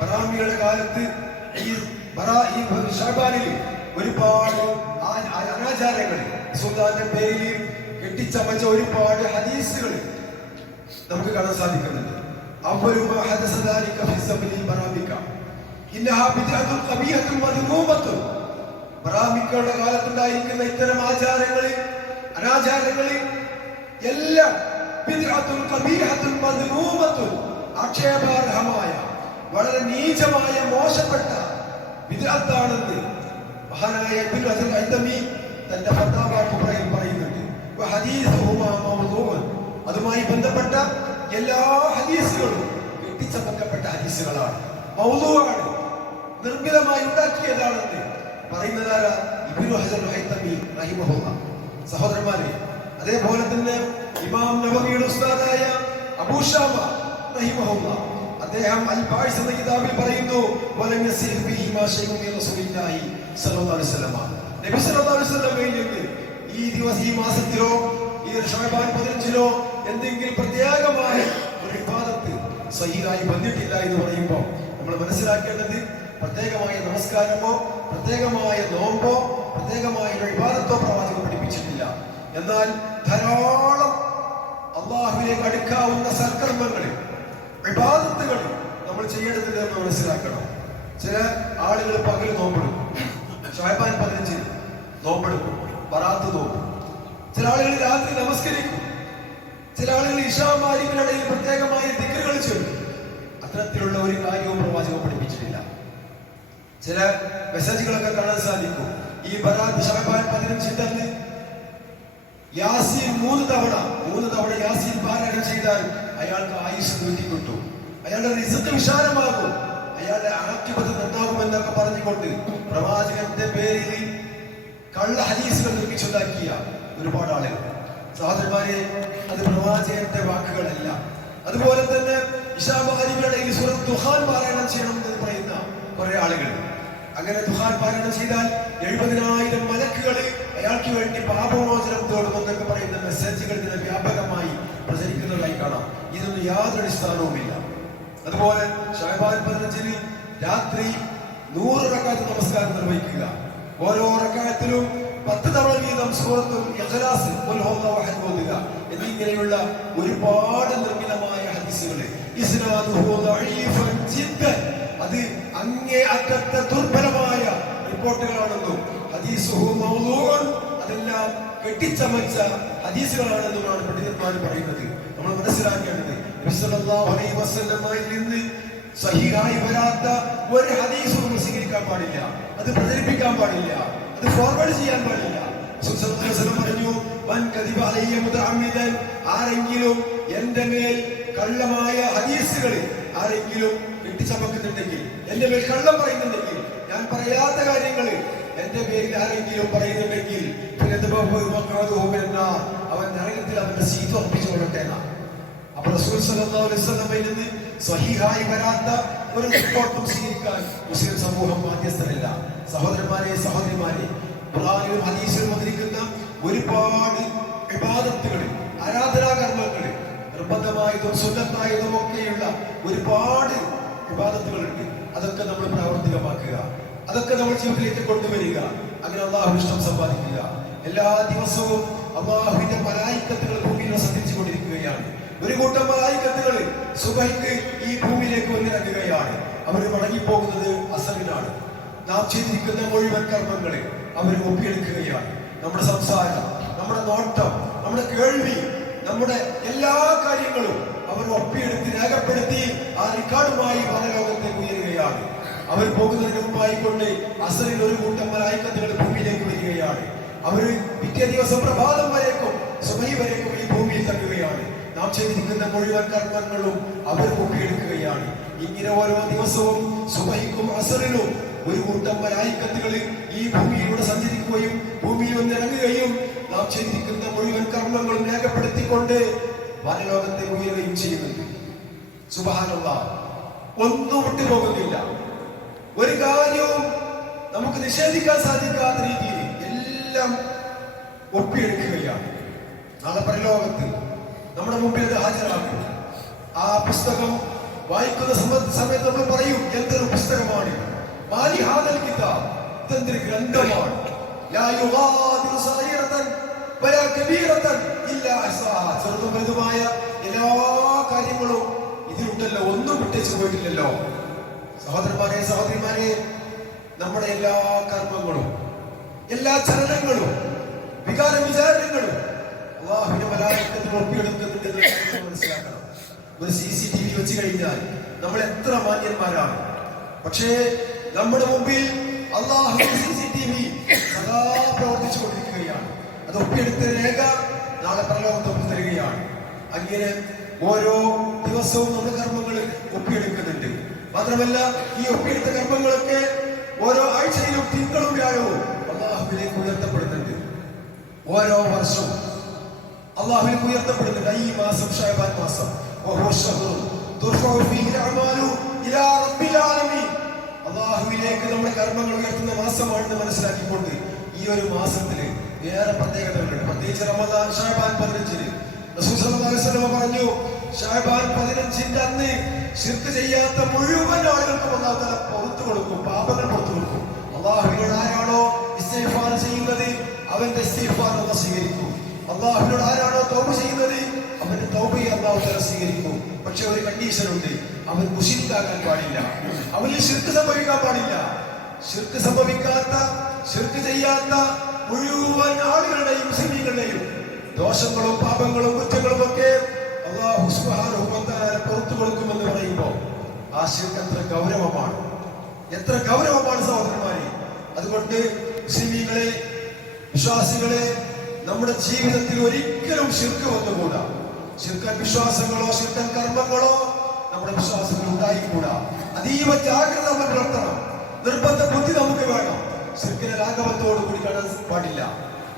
ബറാമികളുടെ കാലത്ത് ഈ ശഅബാനിൽ ഒരുപാട് അനാചാരങ്ങൾ, സുൽത്താന്റെ പേരിൽ കെട്ടിച്ചമച്ച ഒരുപാട് ഹദീസുകൾ നമുക്ക് കാണാൻ സാധിക്കുന്നുണ്ട്. ബറാമിക്കളുടെ കാലത്തുണ്ടായിരിക്കുന്ന ഇത്തരം ആചാരങ്ങളിൽ, അനാചാരങ്ങളിൽ എല്ലാം ആക്ഷേപാർഹമായ, വളരെ നീചമായ, മോശപ്പെട്ട ബിദ്അത്താണെന്ന് മഹാനായ ഇബ്നു ഹജർ ഹൈതമി തന്റെ ഫത്വ കുബ്രയിൽ പറയുന്നുണ്ട്. അതുമായി ബന്ധപ്പെട്ട എല്ലാ ഹദീസുകളും കെട്ടിച്ചമക്കപ്പെട്ട ഹദീസുകളാണ്, മൗദൂആണ്, നിർമ്മിതമായി ഉണ്ടാക്കിയതാണെന്ന് പറയുന്നതാര ഇബ്നു ഹജർ ഹൈതമി റഹിമഹുല്ലാഹ്. സഹോദരന്മാരെ, അതേപോലെ തന്നെ ഇമാം നബവിയുടെ ഉസ്താദായ അബൂ ശാമ റഹിമഹുല്ലാഹ് അദ്ദേഹം അൽ ബാഇസ് എന്ന കിതാബിൽ പറയുന്നു, വലം യസിഹ് ഫീഹി മാ ശൈഉൻ മിൻ റസൂലില്ലാഹി സ്വല്ലല്ലാഹു അലൈഹി വസല്ലം. നബി സ്വല്ലല്ലാഹു അലൈഹി വസല്ലമയിൽ നിന്ന് ഈ മാസത്തിലോ ഈ ശഅബാൻ 15-ലോ എന്തെങ്കിലും പ്രത്യേകമായ ഒരു ഇബാദത്ത് സഹീഹായി വന്നിട്ടില്ല എന്ന് പറയുമ്പോൾ നമ്മൾ മനസ്സിലാക്കേണ്ടത് പ്രത്യേകമായ നമസ്കാരമോ പ്രത്യേകമായ നോമ്പോ പ്രത്യേകമായ ഇബാദത്തോ പ്രവാചകൻ പഠിപ്പിച്ചിട്ടില്ല. എന്നാൽ ധാരാളം അല്ലാഹുവിലേക്ക് അടുക്കാവുന്ന സൽക്കർമ്മങ്ങൾ, ഇബാദത്തുകൾ നമ്മൾ ചെയ്യേണ്ടതില്ല എന്ന് മനസ്സിലാക്കണം. ചില ആളുകൾ പകൽ നോമ്പെടുക്കും, ശഅബാൻ 15 നോമ്പെടുക്കും, ബറാത്ത് നോമ്പ്. ചില ആളുകൾ രാത്രി നമസ്കരിക്കും, ചില ആളുകൾ ഇശാ മഗ്‌രിബിനിടയിൽ പ്രത്യേകമായ ദിക്റുകൾ ചൊല്ലും. അത്തരത്തിലുള്ള ഒരു കാര്യവും പ്രവാചകൻ പഠിപ്പിച്ചിട്ടില്ല. ചില മെസ്സേജുകളൊക്കെ കാണാൻ സാധിക്കും. ഈ ബറാത്ത് ശഅബാൻ 15 അന്ന് യാസീൻ 3 തവണ യാസീൻ പാരായണം ചെയ്താൽ അയാൾക്ക് ആയുസ് നീട്ടിക്കിട്ടു, അയാളുടെ റിസ്ക് വിശാലമാകും, അയാളുടെ ആക്ടിവത നന്നാകുമെന്നൊക്കെ പറഞ്ഞുകൊണ്ട് പ്രവാചകന്റെ പേരിൽ കള്ള ഹദീസുകൾ നിർമ്മിച്ചുണ്ടാക്കിയ ഒരുപാട് ആളുകൾ. സഹോദരന്മാരെ, അത് പ്രവാചകന്റെ വാക്കുകളല്ല. അതുപോലെ തന്നെ ഇശാ മഗ്‌രിബിനിടയിൽ സൂറത്ത് ദുഹാൻ പാരായണം ചെയ്യണം എന്ന് പറയുന്ന കുറെ ആളുകൾ, അങ്ങനെ ദുഹാൻ പാരായണം ചെയ്താൽ 70,000 മലക്കുകൾ അയാൾക്ക് വേണ്ടി പാപമോചനം തേടുമെന്നൊക്കെ പറയുന്ന മെസ്സേജുകൾ ഇതിനെ വ്യാപകമായി പ്രചരിക്കുന്നതായി കാണാം. ഇതൊന്നും യാതൊരു അടിസ്ഥാനവുമില്ല. അതുപോലെ ശഅബാൻ 15 രാത്രി 100 റക്അത്ത് നമസ്കാരം നിർവഹിക്കുക. ഓരോ റക്അത്തിലും 10 തവണ വീതം സൂറത്തുൽ ഇഖ്ലാസ് ഓതുക എന്നിങ്ങനെയുള്ള ഒരുപാട് നിർമ്മിതമായ ഹദീസുകൾ അത് അങ്ങേ അറ്റത്തെ ദുർബലമായ റിപ്പോർട്ടുകളാണെന്നും അതെല്ലാം കെട്ടിച്ചമച്ച ഹദീസുകളാണെന്നുമാണ് പണ്ഡിതന്മാർ പറയുന്നത്. നമ്മൾ മനസ്സിലാക്കേണ്ടത് നബി സല്ലല്ലാഹു അലൈഹി വസല്ലമയിൽ നിന്ന് സഹീഹായി വരാത്ത ഒരു ഹദീസും നമ്മൾ സ്വീകരിക്കാൻ പാടില്ല, അത് പ്രചരിപ്പിക്കാൻ പാടില്ല, അത് ഫോർവേഡ് ചെയ്യാൻ പാടില്ല. പറഞ്ഞു, ആരെങ്കിലും എന്റെ മേൽ കള്ളമായ ഹദീസുകൾ ആരെങ്കിലും കെട്ടിച്ചമക്കുന്നുണ്ടെങ്കിൽ, എന്റെ മേൽ കള്ളം പറയുന്നുണ്ടെങ്കിൽ, ഞാൻ പറയാത്ത കാര്യങ്ങൾ എന്റെ പേരിൽ ആരെങ്കിലും പറയുന്നുണ്ടെങ്കിൽ അവൻ നരകത്തിൽ അവന്റെ സീറ്റ് ഉറപ്പിച്ചു കൊള്ളട്ടെ. അപ്പൊ റസൂൽ സല്ലല്ലാഹു അലൈഹി വസല്ലമയിൽ നിന്ന് സ്വഹീഹായി വരാത്ത ഒരു റിപ്പോർട്ടും സ്വീകരിക്കാൻ മുസ്ലിം സമൂഹം ബാധ്യസ്ഥരല്ല. സഹോദരന്മാരെ, സഹോദരിമാരെ, ഖുർആനിലും ഹദീസിലും വന്നിരിക്കുന്ന ഒരുപാട് ഇബാദത്തുകൾ, ആരാധനാ കർമ്മങ്ങൾ, നിർബന്ധമായതും സുന്നത്തായതും ഒക്കെയുള്ള ഒരുപാട് ഇബാദത്തുകളുണ്ട്. അതൊക്കെ നമ്മൾ പ്രാവർത്തികമാക്കുക, അതൊക്കെ നമ്മൾ ജീവിതത്തിലേക്ക് കൊണ്ടുവരിക. അങ്ങനെ അള്ളാഹു ഇഷ്ടം സമ്പാദിക്കുക. എല്ലാ ദിവസവും അള്ളാഹുവിന്റെ മലായിക്കത്തുകൾ ഭൂമിയിൽ വസിച്ചു കൊണ്ടിരിക്കുകയാണ്. ഒരു കൂട്ടം മലായിക്കത്തുകൾ സുബഹിക്ക് ഈ ഭൂമിയിലേക്ക് വന്നിറങ്ങുകയാണ്. അവർ മടങ്ങിപ്പോകുന്നത് അസറിനാണ്. നാം ചെയ്തിരിക്കുന്ന മുഴുവൻ കർമ്മങ്ങളെ അവർ ഒപ്പിയെടുക്കുകയാണ്. നമ്മുടെ സംസാരം, നമ്മുടെ നോട്ടം, നമ്മുടെ കേൾവി, നമ്മുടെ എല്ലാ കാര്യങ്ങളും അവർ ഒപ്പിയെടുത്ത് രേഖപ്പെടുത്തി ആ റിക്കാർഡുമായി പരലോകത്തേക്ക് ഉയരുകയാണ്. അവർ പോകുന്നതിന് മുമ്പായിക്കൊണ്ട് അസറിൽ ഒരു കൂട്ടം മലായിക്കത്തുകൾ ഭൂമിയിലേക്ക് വരികയാണ്. അവര് പിറ്റേ ദിവസം പ്രഭാതം വരേക്കും സുബഹി വരേക്കും ഈ ഭൂമിയിൽ തങ്ങുകയാണ്. നാം ചെയ്തിരിക്കുന്ന മുഴുവൻ കർമ്മങ്ങളും അവർ ഒപ്പിയെടുക്കുകയാണ്. ഇങ്ങനെ ഓരോ ദിവസവും സുബഹിക്കും അസറിനും ഒരു കൂട്ടം മലായിക്കത്തുകൾ ഈ ഭൂമിയിലൂടെ സഞ്ചരിക്കുകയും ഭൂമിയിൽ വന്നിറങ്ങുകയും നാം ചെയ്തിരിക്കുന്ന മുഴുവൻ കർമ്മങ്ങളും രേഖപ്പെടുത്തിക്കൊണ്ട് പരലോകത്തേക്ക് ഉയരുകയും ചെയ്യുന്നുണ്ട്. സുബ്ഹാനല്ലാഹ്, ഒന്നും വിട്ടുപോകുന്നില്ല. ഒരു കാര്യവും നമുക്ക് നിഷേധിക്കാൻ സാധിക്കാത്ത രീതിയിൽ എല്ലാം ഒപ്പിയെടുക്കുകയാണ്. നാളെ പരലോകത്ത് നമ്മുടെ മുമ്പിൽ അത് ഹാജരാക്കും. ആ പുസ്തകം വായിക്കുന്ന സമയത്ത് നമ്മൾ പറയും, എന്തൊരു പുസ്തകമാണ്, ഇതെന്തൊരു ഗ്രന്ഥമാണ്. ചെറുതും വലുതുമായ എല്ലാ കാര്യങ്ങളും ഇതിലുണ്ടല്ലോ, ഒന്നും വിട്ടേച്ചു പോയിട്ടില്ലല്ലോ. സഹോദരന്മാരെ, സഹോദരിമാരെ, നമ്മുടെ എല്ലാ കർമ്മങ്ങളും, എല്ലാ ചലനങ്ങളും, വികാര വിചാരങ്ങളും അല്ലാഹുവിന്റെ മലായിക്കത്ത് ഒപ്പിയെടുക്കുന്നുണ്ടെന്ന് മനസ്സിലാക്കണം. ഒരു CCTV വെച്ച് കഴിഞ്ഞാൽ നമ്മൾ എത്ര മാന്യന്മാരാണ്. പക്ഷേ നമ്മുടെ മുമ്പിൽ അല്ലാഹുവിന്റെ CCTV സദാ പ്രവർത്തിച്ചു കൊണ്ടിരിക്കുകയാണ്. അത് ഒപ്പിയെടുത്ത രേഖ നാളെ പരലോകത്ത് ഒപ്പി തരികയാണ്. അങ്ങനെ ഓരോ ദിവസവും നമ്മുടെ കർമ്മങ്ങൾ ഒപ്പിയെടുക്കുന്നുണ്ട്. മാത്രമല്ല, ഈ ഒപ്പിയെടുത്ത കർമ്മങ്ങളൊക്കെ ഓരോ ആഴ്ചയിലും തിങ്കളും വ്യാഴവും അല്ലാഹുവിലേക്ക് ഉയർത്തപ്പെടുന്നുണ്ട്. ഓരോ വർഷവും അല്ലാഹുവിലേക്ക് ഉയർത്തപ്പെടുന്നുണ്ട്. ഈ മാസം ശഅബാൻ മാസം അല്ലാഹുവിലേക്ക് നമ്മുടെ കർമ്മങ്ങൾ ഉയർത്തുന്ന മാസമാണെന്ന് മനസ്സിലാക്കിക്കൊണ്ട് ഈ ഒരു മാസത്തില് ഏറെ പ്രത്യേകതകളുണ്ട്. പ്രത്യേകിച്ച് റമദാൻ ശഅബാൻ 15 റസൂൽ സല്ലല്ലാഹു അലൈഹി വസല്ലം പറഞ്ഞു, ശഅബാൻ 15 അന്ന് ശിർക്ക് ചെയ്യാത്ത മുഴുവൻ ആളുകൾക്കും അല്ലാഹു തആല പുറത്തു കൊടുക്കും, പാപങ്ങൾ പുറത്തു കൊടുക്കും. അല്ലാഹുവിനോട് ആരാണോ ഇസ്തിഗ്ഫാർ ചെയ്യുന്നത് അവന്റെ ഇസ്തിഗ്ഫാർ അല്ലാഹു സ്വീകരിക്കും. അല്ലാഹുവിനോട് ആരാണോ തൗബ ചെയ്യുന്നത് അവന്റെ തൗബയെ അല്ലാഹു തആല സ്വീകരിക്കും. പക്ഷെ ഒരു കണ്ടീഷൻ ഉണ്ട്, അവൻ മുശ്രിക്കാകാൻ പാടില്ല, അവന് ശിർക്ക് സംഭവിക്കാൻ പാടില്ല. ശിർക്ക് സംഭവിക്കാത്ത, ശിർക്ക് ചെയ്യാത്ത മുഴുവൻ ആളുകളുടെയും മുസ്ലിമീങ്ങളുടെയും ദോഷങ്ങളും പാപങ്ങളും കുറ്റങ്ങളും ഒക്കെ അല്ലാഹു സുബ്ഹാനഹു വ തആല പുറത്തു കൊടുക്കുമെന്ന് പറയുമ്പോൾ ആ ശിർക്ക് എത്ര ഗൗരവമാണ്, എത്ര ഗൗരവമാണ് സഹോദരന്മാരെ. അതുകൊണ്ട് മുസ്ലിമീങ്ങളെ, വിശ്വാസികളെ, നമ്മുടെ ജീവിതത്തിൽ ഒരിക്കലും ശിർക്ക് വന്നുകൂടാ. ശിർക്കൻ വിശ്വാസങ്ങളോ ശിർക്കൻ കർമ്മങ്ങളോ നമ്മുടെ വിശ്വാസത്തിൽ ഉണ്ടായിക്കൂടാ. അതീവ ജാഗ്രത നമ്മൾ പുലർത്തണം. നിർബന്ധ ബുദ്ധി നമുക്ക് വേണം. ശിർക്കിനെ ലാഘവത്തോടു കൂടി കാണാൻ പാടില്ല.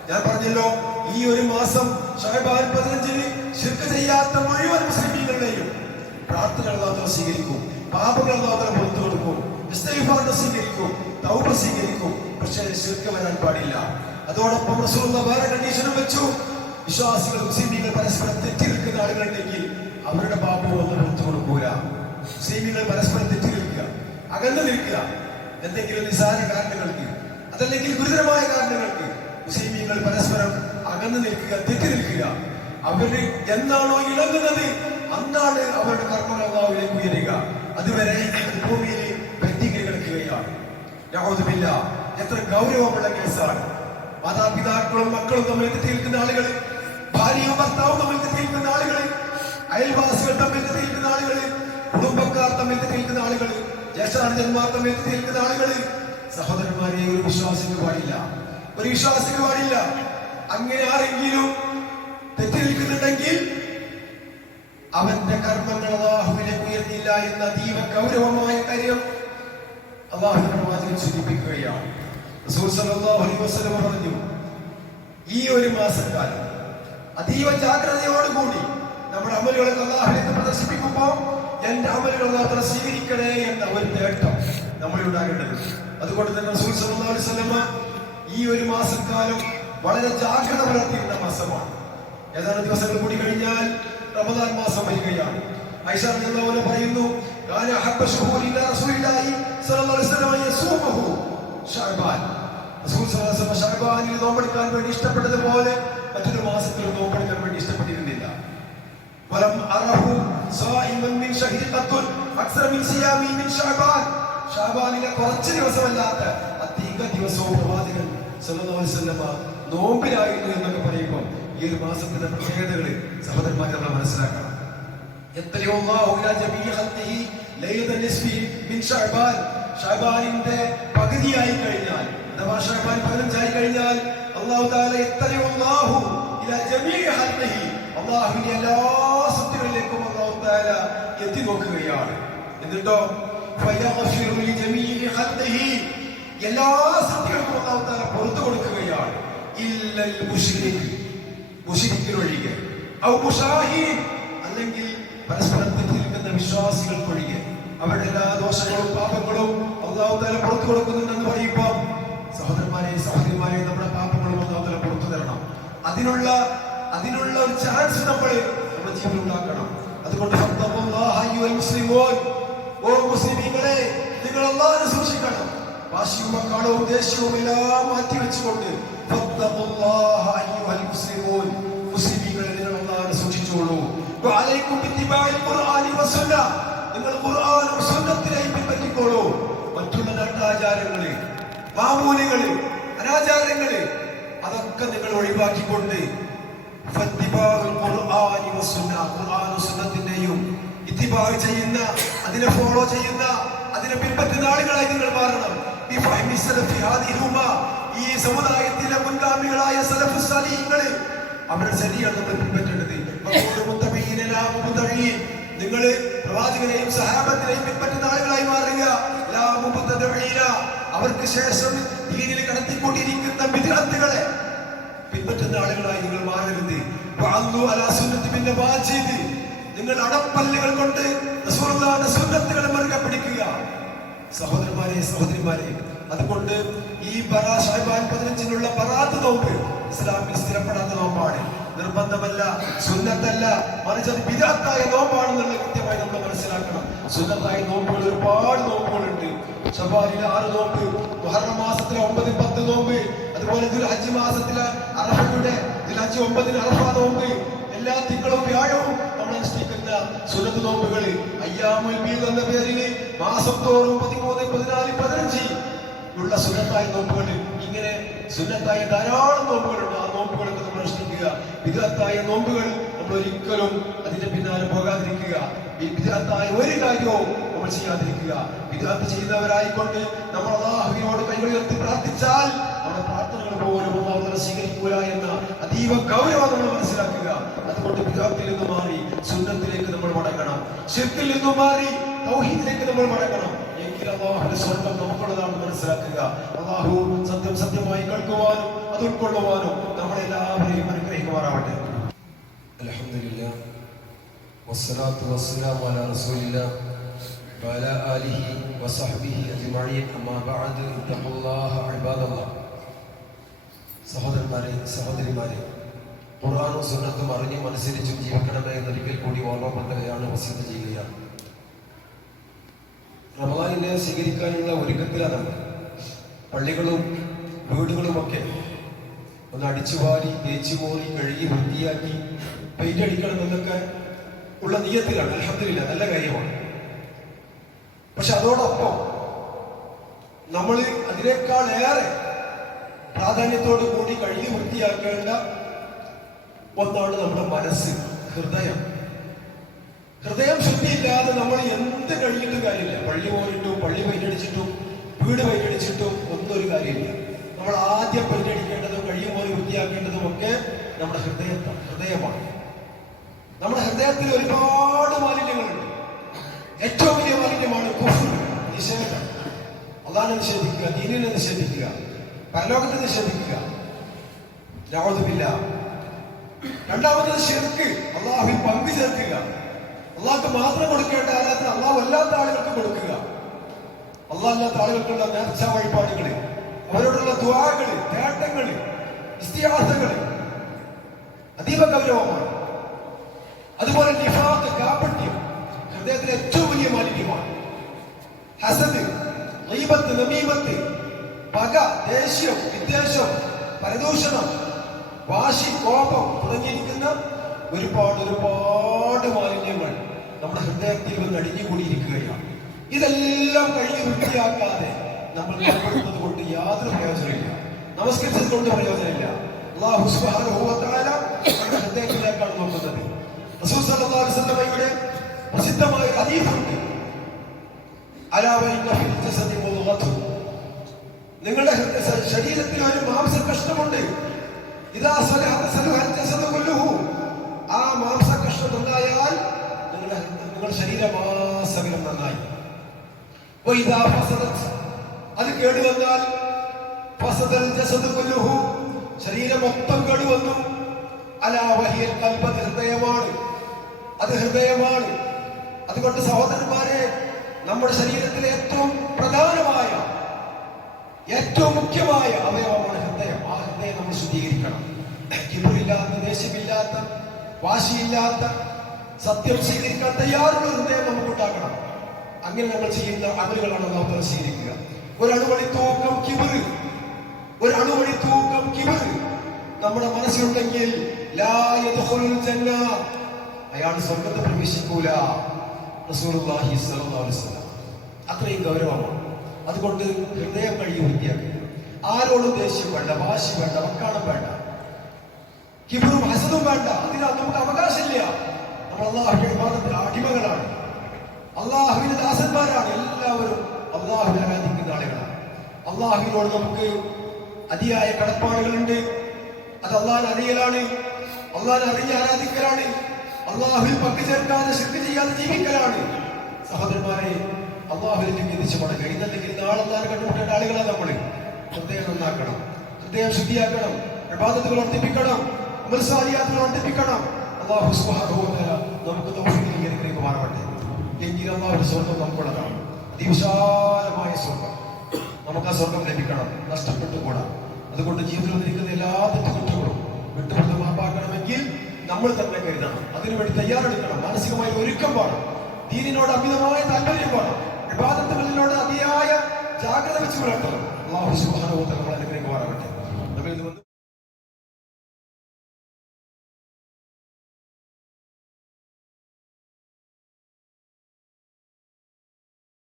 ഞാൻ പറഞ്ഞല്ലോ, ഈ ഒരു മാസം ശഅബാൻ 15 ശിർക്ക് ചെയ്യാത്ത മുഴുവൻ മുസ്ലിമീങ്ങളുടെയും പ്രാർത്ഥനകൾ അല്ലാഹു സ്വീകരിക്കും, പാപങ്ങൾ അല്ലാഹു പുറത്തു കൊടുക്കും, ഇസ്തിഗ്ഫാർ സ്വീകരിക്കും, തൗബ സ്വീകരിക്കും. പക്ഷേ ശിർക്ക് വരാൻ പാടില്ല. അതോടൊപ്പം റസൂലുള്ളാഹി വേറെ കണ്ടീഷനും വെച്ചു. വിശ്വാസികൾ മുസ്ലിമീങ്ങൾ പരസ്പരം തെറ്റി നിൽക്കുന്ന ആളുകളുണ്ടെങ്കിൽ അവരുടെ പാപം ഒന്നും പുറത്തു കൊടുക്കൂല. മുസ്ലിമീങ്ങൾ പരസ്പരം തെറ്റി നിൽക്കുക, അകന്നു നിൽക്കുക, എന്തെങ്കിലും നിസ്സാര കാരണങ്ങൾക്ക് അതല്ലെങ്കിൽ ഗുരുതരമായ കാരണങ്ങൾക്ക് മുസ്ലിമീങ്ങൾ പരസ്പരം അകന്നു നിൽക്കുക, തെറ്റി നിൽക്കുക. അവര് എന്നാണോ ഇളകുന്നത് അന്നാണ് അവരുടെ കർമ്മങ്ങൾ അല്ലാഹുവിലേക്ക് ഉയരുക. അതുവരെ ഭൂമിയിൽ പെൻഡിങ്ങിൽ കിടക്കുകയാണ്. യഹൂദുബില്ല, എത്ര ഗൗരവമുള്ള കേസാണ്. മാതാപിതാക്കളും മക്കളും തമ്മിൽ തെറ്റി നിൽക്കുന്ന ആളുകൾ, ഭാര്യയും ഭർത്താവും തമ്മിൽ തെറ്റി നിൽക്കുന്ന ആളുകൾ, അയൽവാസികൾ തമ്മിൽ തെറ്റി നിൽക്കുന്ന ആളുകൾ, കുടുംബക്കാർ തമ്മിൽ തെറ്റി നിൽക്കുന്ന ആളുകൾ, ജ്യേഷ്ഠാനുജന്മാർ തമ്മിൽ തെറ്റി നിൽക്കുന്ന ആളുകൾ. സഹോദരന്മാരെ, ഒരു വിശ്വാസിക്ക് പാടില്ല, ഒരു വിശ്വാസിക്ക് പാടില്ല. അങ്ങനെ ആരെങ്കിലും തെറ്റി നിൽക്കുന്നുണ്ടെങ്കിൽ അവന്റെ കർമ്മങ്ങൾ അല്ലാഹുവിലേക്ക് ഉയർന്നില്ല എന്ന അതീവ ഗൗരവമായ കാര്യം അല്ലാഹുവിന്റെ പ്രവാചകൻ സൂചിപ്പിക്കുകയാണ്. റസൂൽ സല്ലല്ലാഹു അലൈഹി വസല്ലം പറഞ്ഞു, ഈ ഒരു മാസക്കാലം അതീവ ജാഗ്രതയോടുകൂടി നമ്മുടെ അമലുകളെ അല്ലാഹുവിലേക്ക് പ്രദർശിപ്പിക്കുമ്പോൾ എന്റെ അമലുകൾ അല്ലാഹു സ്വീകരിക്കണേ എന്ന ഒരു നേട്ടം നമ്മൾ ഉണ്ടാകേണ്ടത്. അതുകൊണ്ട് തന്നെ റസൂൽ സല്ലല്ലാഹു അലൈഹി വസല്ലം ഈ ഒരു മാസക്കാലം വളരെ ജാഗ്രത പുലർത്തിയിരുന്ന മാസമാണ്. ഏതാനും ദിവസങ്ങൾ കൂടി കഴിഞ്ഞാൽ റമദാൻ മാസം വരികയാണ്. ആയിഷ റളിയല്ലാഹു അൻഹ പറയുന്നു, കാന ഹബ്ബ ശുഹൂരി ഇലാ റസൂലില്ലാഹി സ്വല്ലല്ലാഹു അലൈഹി വസല്ലം യസൂമുഹു ശഅബാൻ. റസൂൽ സ്വല്ലല്ലാഹു അലൈഹി വസല്ലം ശഅബാനിൽ നോമ്പെടുക്കാൻ വേണ്ടി ഇഷ്ടപ്പെട്ടതുപോലെ മറ്റൊരു മാസത്തിൽ നോമ്പെടുക്കാൻ വേണ്ടി ഇഷ്ടപ്പെട്ടിരുന്നില്ല. വലം അറഹു സായിമൻ മിൻ ശഹീഖത്തുൻ അക്സറ മിൻ സിയാമി മിൻ ശഅബാൻ. ശഅബാനിലെ കുറച്ച് ദിവസമല്ലാത്ത അധിക ദിവസവും പ്രവാചകൻ സ്വല്ലല്ലാഹു അലൈഹി വസല്ലം നോമ്പിലായിരുന്നു എന്നൊക്കെ പറയുമ്പോൾ ഈ ഒരു മാസത്തിന്റെ പ്രത്യേകതകള് സഹോദരന്മാരെ നമ്മൾ മനസ്സിലാക്കണം. ഷഅബാനിന്റെ പകുതിയായി കഴിഞ്ഞാൽ, അഥവാ ഷഅബാൻ 15 കഴിഞ്ഞാൽ അല്ലാഹു തആല അല്ലാഹുവിന്റെ എല്ലാ സൃഷ്ടികളിലേക്കും അല്ലാഹു തആല എത്തി നോക്കുകയാണ്. എന്നിട്ടോ എല്ലാ സൃഷ്ടികൾക്കും അല്ലാഹു തആല പുറത്തു കൊടുക്കുകയാണ്. ഇല്ലൽ മുശ്രിക്കിനൊഴികെ, അല്ലെങ്കിൽ പരസ്പരം തെറ്റി നിൽക്കുന്ന വിശ്വാസികൾക്കൊഴികെ അവരുടെ എല്ലാ ദോഷങ്ങളും പാപങ്ങളും അല്ലാഹു തആല പുറത്തു കൊടുക്കുന്നുണ്ടെന്ന് പറയുമ്പോൾ സഹോദരന്മാരെ സഹോദരിമാരെ, നമ്മുടെ പാപങ്ങളും അല്ലാഹു തആല പുറത്തു തരണം. അതിനുള്ള ഒരു ചാൻസ് നമ്മുടെ ജീവിതം ഉണ്ടാക്കണം. അതുകൊണ്ട് ഓ മുസ്ലിമീങ്ങളെ, നിങ്ങൾ അല്ലാഹുവിനെ സൂക്ഷിക്കണം. വാശിയും മക്കാളവും ദേഷ്യവും എല്ലാം മാറ്റിവെച്ചുകൊണ്ട് മുസ്ലിമീങ്ങളെ നിങ്ങൾ അല്ലാഹുവിനെ സൂക്ഷിച്ചോളൂ. നിങ്ങൾ ഖുർആനും സുന്നത്തിനെയും പിൻപറ്റിക്കോളൂ. മറ്റുള്ള നാട്ടാചാരങ്ങള്, മാമൂലികള്, അനാചാരങ്ങള് അതൊക്കെ നിങ്ങൾ ഒഴിവാക്കിക്കൊണ്ട് സുന്നത്തിന്റെയും ഇത്തിബാഅ് ചെയ്യുന്ന, അതിനെ ഫോളോ ചെയ്യുന്ന, അതിനെ പിൻപറ്റുന്ന ആളുകളായി നിങ്ങൾ മാറണം. ഈ സമുദായത്തിലെ മുൻഗാമികളായ സലഫ് സാലിഹീങ്ങൾ അവരുടെ ശരിയാണ് നമ്മൾ പിൻപറ്റേണ്ടത്. നിങ്ങൾ പ്രവാചകനെയും സഹാബത്തിനെയും പിൻപറ്റുന്ന ആളുകളായി മാറുക. അവർക്ക് ശേഷം ദീനിൽ കടത്തിക്കൊണ്ടിരിക്കുന്ന ബിദ്അത്തുകളെ പിൻപറ്റുന്ന ആളുകളായി നിങ്ങൾ മാറരുത്. നിങ്ങൾ അടപ്പല്ലുകൾ കൊണ്ട് റസൂലുള്ളാഹിന്റെ സുന്നത്തുകളെ മുറുകെ പിടിക്കുക. സഹോദരന്മാരെ സഹോദരിമാരെ, അതുകൊണ്ട് ഈ ഷഅബാൻ 15-നുള്ള ബറാത്ത് നോമ്പ് ഇസ്ലാമിൽ സ്ഥിരപ്പെടാത്ത നോമ്പാണ്. നിർബന്ധമല്ല, സുന്നത്തല്ല, മറിച്ച് അത് ബിദ്അത്തായ നോമ്പാണെന്നുള്ള കൃത്യമായി നമ്മൾ മനസ്സിലാക്കണം. സുന്നത്തായ നോമ്പുകൾ ഒരുപാട് നോമ്പുകളുണ്ട്. ശവ്വാലിലെ 6 നോമ്പ്, മുഹറം മാസത്തിലെ 9, 10 നോമ്പ്, അതുപോലെ ദുൽഹജ്ജ് മാസത്തിലെ അറഫയുടെ ദുൽഹജ്ജ് 9-ന് അറഫ നോമ്പ്, എല്ലാ തിങ്കളും വ്യാഴവും നമ്മൾ അനുഷ്ഠിക്കുന്ന സുന്നത്ത് നോമ്പുകൾ, അയ്യാമുൽ ബീദ് എന്ന പേരിൽ മാസം തോറും 13, 14, 15 ഉള്ള സുന്നത്തായ നോമ്പുകൾ. ഇങ്ങനെ സുന്നത്തായ ധാരാളം നോമ്പുകളുണ്ട്. ആ നോമ്പുകളൊക്കെ നമ്മൾ അനുഷ്ഠിക്കുക. ബിദ്അത്തായ നോമ്പുകൾ നമ്മൾ ഒരിക്കലും അതിന്റെ പിന്നാലെ പോകാതിരിക്കുക. ഈ ബിദ്അത്തായ ഒരു കാര്യവും നമ്മൾ ചെയ്യാതിരിക്കുക. ബിദ്അത്ത് ചെയ്യുന്നവരായിക്കൊണ്ട് നമ്മൾ അല്ലാഹുവിനോട് കൈകളുയർത്തി പ്രാർത്ഥിച്ചാൽ നമ്മുടെ പ്രാർത്ഥനകൾ പോലും അല്ലാഹു സ്വീകരിക്കൂല എന്ന അതീവ ഗൗരവം നമ്മൾ മനസ്സിലാക്കുക. അതുകൊണ്ട് ബിദ്അത്തിൽ നിന്ന് മാറി സുന്നത്തിലേക്ക് നമ്മൾ മടങ്ങണം. ശിർക്കിൽ നിന്ന് മാറി തൗഹീദിലേക്ക് നമ്മൾ മടങ്ങണം. എങ്കിൽ അല്ലാഹുവിന്റെ സ്വർഗ്ഗം നമുക്കുള്ളതാണെന്ന് മനസ്സിലാക്കുക. അല്ലാഹു സത്യം സത്യമായി കേൾക്കുവാനും അത് ഉൾക്കൊള്ളുവാനും നമ്മളെല്ലാവരെയും അനുഗ്രഹിക്കുമാറാവട്ടെ. അൽഹംദുലില്ലാഹ് വസ്സലാത്തു വസ്സലാമു അലാ റസൂലില്ലാഹ് وعلى آله وصحبه أجمعين أما بعد اتقوا الله عباد الله. സഹോദരന്മാരെ സഹോദരിമാരെ, ഖുർആനും സുന്നത്തും അറിഞ്ഞും അനുസരിച്ചും ജീവിക്കണമേ എന്നൊരിക്കൽ കൂടി ഓർമ്മപ്പെടുത്തുകയാണ്, വസിയത്ത് ചെയ്യുകയാണ്. റമദാനിനെ സ്വീകരിക്കാനുള്ള ഒരുക്കത്തിലാണ് നമ്മൾ. പള്ളികളും വീടുകളുമൊക്കെ ഒന്ന് അടിച്ചുവാരി തേച്ചുമോറി കഴുകി വൃത്തിയാക്കി പെയിന്റ് അടിക്കണമെന്നൊക്കെ ഉള്ള നിയ്യത്തിലാണ്. അൽഹംദുലില്ലാഹ്, നല്ല കാര്യമാണ്. പക്ഷെ അതോടൊപ്പം നമ്മൾ അതിനേക്കാൾ ഏറെ പ്രാധാന്യത്തോടു കൂടി കഴുകി വൃത്തിയാക്കേണ്ട ഒന്നാണ് നമ്മുടെ മനസ്സ്, ഹൃദയം. ഹൃദയം ശുദ്ധിയില്ലാതെ നമ്മൾ എന്ത് കഴിഞ്ഞിട്ടും കാര്യമില്ല. പള്ളി പോയിട്ടും പള്ളി പെയിന്റടിച്ചിട്ടും വീട് പെയിന്റടിച്ചിട്ടും ഒന്നും ഒരു കാര്യമില്ല. നമ്മൾ ആദ്യം പെയിന്റടിക്കേണ്ടതും കഴിയുമ്പോൾ വൃത്തിയാക്കേണ്ടതും ഒക്കെ നമ്മുടെ ഹൃദയമാണ്. നമ്മുടെ ഹൃദയത്തിൽ ഒരുപാട് മാലിന്യങ്ങളുണ്ട്. ഏറ്റവും വലിയ മാലിന്യമാണ് കുഫ്ർ, നിഷേധം. അല്ലാഹുവിനെ നിഷേധിക്കുക, ദീനിനെ നിഷേധിക്കുക, പരലോകത്തെ നിഷേധിക്കുക. നഊദുബില്ലാഹ്. രണ്ടാമത്തത് ശിർക്ക്, അല്ലാഹുവിൽ പങ്കു ചേർക്കുക. അള്ളാഹ്ക്ക് മാത്രം കൊടുക്കേണ്ട ആരാധന അള്ളാഹു അല്ലാത്ത ആളുകൾക്ക് കൊടുക്കുക. അള്ളാഹ് അല്ലാത്ത ആളുകൾക്കുള്ള നേർച്ച വഴിപാടുകള്, അവരോടുള്ള ദുആകള്, തേട്ടങ്ങള്, ഇസ്തിഹാസകള് അതീവ ഗൗരവമാണ്. അതുപോലെ നിഫാഖ്, കാപട്യം ഹൃദയത്തിലെ ഏറ്റവും വലിയ മാലിന്യമാണ്. ഹസദ്, ഗീബത്ത്, നമീമത്ത്, പക, ദേഷ്യം, വിദ്വേഷം, പരദൂഷണം, വാശി, കോപം തുടങ്ങിയിരിക്കുന്ന ഒരുപാട് മാലിന്യങ്ങൾ നമ്മുടെ ഹൃദയത്തിൽ വന്ന് അടിഞ്ഞുകൂടിയിരിക്കുകയാണ്. ഇതെല്ലാം കഴുകി വൃത്തിയാക്കാതെ നമ്മൾ കടപ്പെടുന്നത് കൊണ്ട് യാതൊരു പ്രയോജനമില്ല, നമസ്കരിച്ചത് കൊണ്ട് പ്രയോജനമില്ല. അല്ലാഹു സുബ്ഹാനഹു വ തആല നമ്മുടെ ഹൃദയത്തിലേക്കാണ് നോക്കുന്നത്. റസൂൽ സല്ലല്ലാഹു അലൈഹി വസല്ലമയുടെ പ്രസിദ്ധമായ ഹദീസുണ്ട്, അലാ വഇന്ന ഫിൽ ജസദി മുദ്ഗത്തുൻ, നിങ്ങളുടെ ശരീരത്തിൽ ഒരു മാംസ കഷ്ണമുണ്ട്. ഇദാ സലഹ സലഹൽ ജസദു കുല്ലുഹു, ആ മാംസ കഷ്ണം നന്നായാൽ നിങ്ങളുടെ ശരീരമാസകലം നന്നായി. വഇദാ ഫസദത്, അത് കേടുവന്നാൽ ഫസദൽ ജസദു കുല്ലുഹു, ശരീരം മൊത്തം കേടുവന്നു. അലാ വഹിയൽ ഖൽബ്, ഹൃദയമാണ്, അത് ഹൃദയമാണ്. അതുകൊണ്ട് സഹോദരന്മാരെ, നമ്മുടെ ശരീരത്തിലെ ഏറ്റവും പ്രധാനമായ ഏറ്റവും മുഖ്യമായ അവയവമാണ് ഹൃദയം. ആ ഹൃദയം നമ്മൾ ശുദ്ധീകരിക്കണം. കിബറില്ലാത്ത, ദേഷ്യമില്ലാത്ത, വാശിയില്ലാത്ത, സത്യം സ്വീകരിക്കാൻ തയ്യാറുള്ള ഹൃദയം നമുക്ക് ഉണ്ടാക്കണം. അങ്ങനെ നമ്മൾ ചെയ്യുന്ന അമലുകളാണ് നമ്മൾ സ്വീകരിക്കുക. ഒരണുവഴി തൂക്കം കിബർ, ഒരണുവഴി തൂക്കം കിബർ നമ്മുടെ മനസ്സിലുണ്ടെങ്കിൽ ലാ യദ്ഖുലുൽ ജന്ന, അയാൾ സ്വർഗ്ഗത്തിൽ പ്രവേശിക്കൂല. റസൂലുള്ളാഹി സ്വല്ലല്ലാഹു അലൈഹി വസല്ലം. അത്രയും ഗൗരവമാണ്. അതുകൊണ്ട് ഹൃദയം കഴുകി വൃത്തിയാക്കുക. ആരോടും ദേഷ്യം വേണ്ട, വാശി വേണ്ട, വക്കാണം വേണ്ട, കിബറും ഹസദും വേണ്ട. അതിനാൽ നമുക്ക് അവകാശമില്ല. നമ്മൾ അല്ലാഹുവിന്റെ ഇബാദത്തിൽ അടിമകളാണ്, അല്ലാഹുവിന്റെ ദാസന്മാരാണ്. എല്ലാവരും അല്ലാഹുവിനെ ആരാധിക്കുന്ന ആളുകളാണ്. അല്ലാഹുവിനോട് നമുക്ക് അതിയായ കടപ്പാടുകളുണ്ട്. അത് അല്ലാഹുവിനെ അറിയലാണ്, അല്ലാഹുവിനെ അറിഞ്ഞ് ആരാധിക്കലാണ്, അല്ലാഹുവിൽ പങ്കുചേർക്കാതെ ശിർക്ക് ചെയ്യാതെ ജീവിക്കലാണ്. സഹോദരന്മാരെ, അല്ലാഹുവിലേക്ക് തിരിച്ചു മടങ്ങുക. ഇന്നല്ലെങ്കിൽ നാളെ അല്ലാഹുവിനെ കണ്ടുമുട്ടേണ്ട ആളുകളാണ് നമ്മൾ. ഹൃദയം നന്നാക്കണം, ഹൃദയം ശുദ്ധിയാക്കണം, ഇബാദത്തുകൾ വർദ്ധിപ്പിക്കണം, അമൽ സാലിഹാത്തുകൾ വർദ്ധിപ്പിക്കണം. അല്ലാഹു സുബ്ഹാനഹു വ തആല നമുക്ക് തൗഫീഖ് അനുഗ്രഹിക്കുമാറാവട്ടെ. എങ്കിൽ അല്ലാഹുവിന്റെ സ്വർഗ്ഗം നമുക്കുള്ളതാണ്, അതിവിശാലമായ സ്വർഗ്ഗം. നമുക്ക് ആ സ്വർഗ്ഗം ലഭിക്കണം, നഷ്ടപ്പെട്ടുകൂടാ. അതുകൊണ്ട് ജീവിതത്തിൽ വന്നിരിക്കുന്ന എല്ലാ തെറ്റുകുറ്റങ്ങളും വിട്ടുപുറത്ത് മാപ്പാക്കണമെങ്കിൽ നമ്മൾ തന്നെ കരുതണം, അതിനുവേണ്ടി തയ്യാറെടുക്കണം, മാനസികമായ ഒരുക്കം വേണം, ദീനിനോട് അമിതമായ താല്പര്യം വേണം, ഇബാദത്തുകളിനോട് അതിയായ ജാഗ്രത വെച്ച് പുലർത്തണം. അല്ലാഹു സുബ്ഹാനഹു വ തആല നമ്മളെ അനുഗ്രഹിക്കുമാറാവട്ടെ.